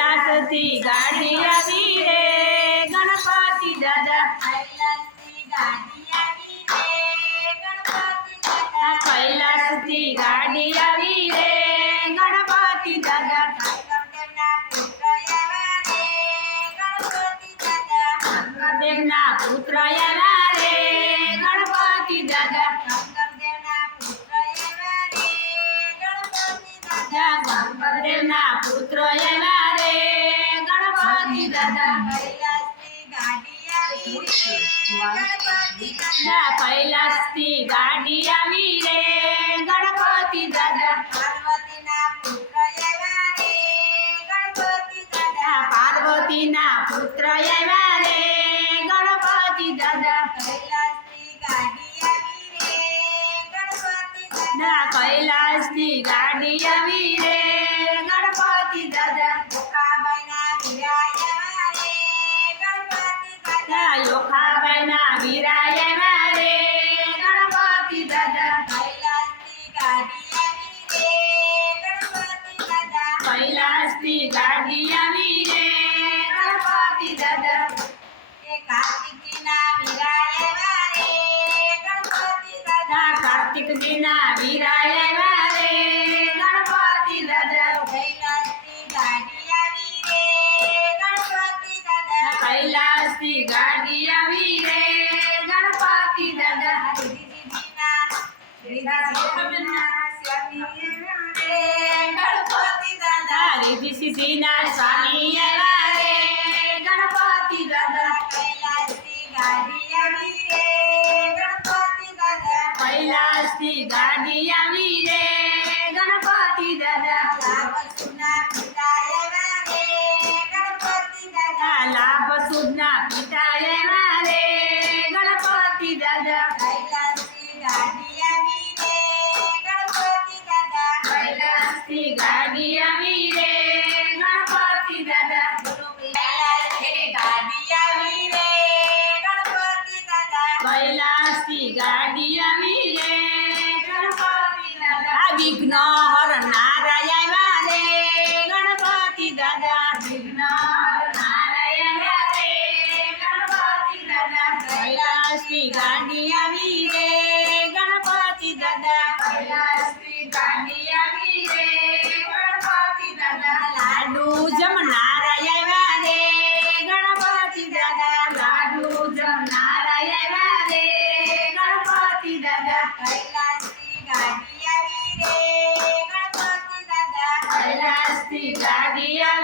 કૈલાસથી ગાડી આવી રે ગણપતિ દાદા કૈલાસથી ગાડી આવી રે ગણપતિ દાદા શંકરદેવના પુત્ર આવ્યા રે ગણપતિ દાદા શંકરદેવના પુત્ર આવ્યા રે ગણપતિ દાદા કૈલાસથી ગાડી આવી રે ગણપતિ દાદા પાર્વતીના પુત્ર આવ્યા રે ગણપતિ દાદા કૈલાસથી ગાડી આવી રે ગણપતિ દાદા યોખાભાઈના વીરા આવ્યા રે ગણપતિ દાદા કૈલાસથી ગાડી આવી રે ગણપતિ દાદા કાર્તિકજીના વીરા આવ્યા રે ગણપતિ દાદા કૈલાસથી ગાડી આવી રે ગણપતિ દાદા રીધિ સિદ્ધિના સ્વામી આવ્યા રે ગણપતિ દાદા કૈલાસથી ગાડી આવી રે ગણપતિ દાદા લાભ સુદના પિતા આવ્યા રે ગણપતિ દાદા કૈલાસથી ગાડી આવી રે ગણપતિ દાદા કૈલાસથી ગાડી આવી રે ગણપતિ દાદા વિઘ્ન હરનારા આવ્યા રે ગણપતિ દાદા વિઘ્ન હરનારા રે ગણપતિ દાદા કૈલાસથી ગાડી આવી રે ગણપતિ દાદા કૈલાસથી ગાડી આવી રે ગણપતિ દાદા લાડુ જમનારા આવ્યા રે ગણપતિ દાદા લાડુ જમનારા આવ્યા રે ગણપતિ દાદા કૈલાસથી ગાડી આવી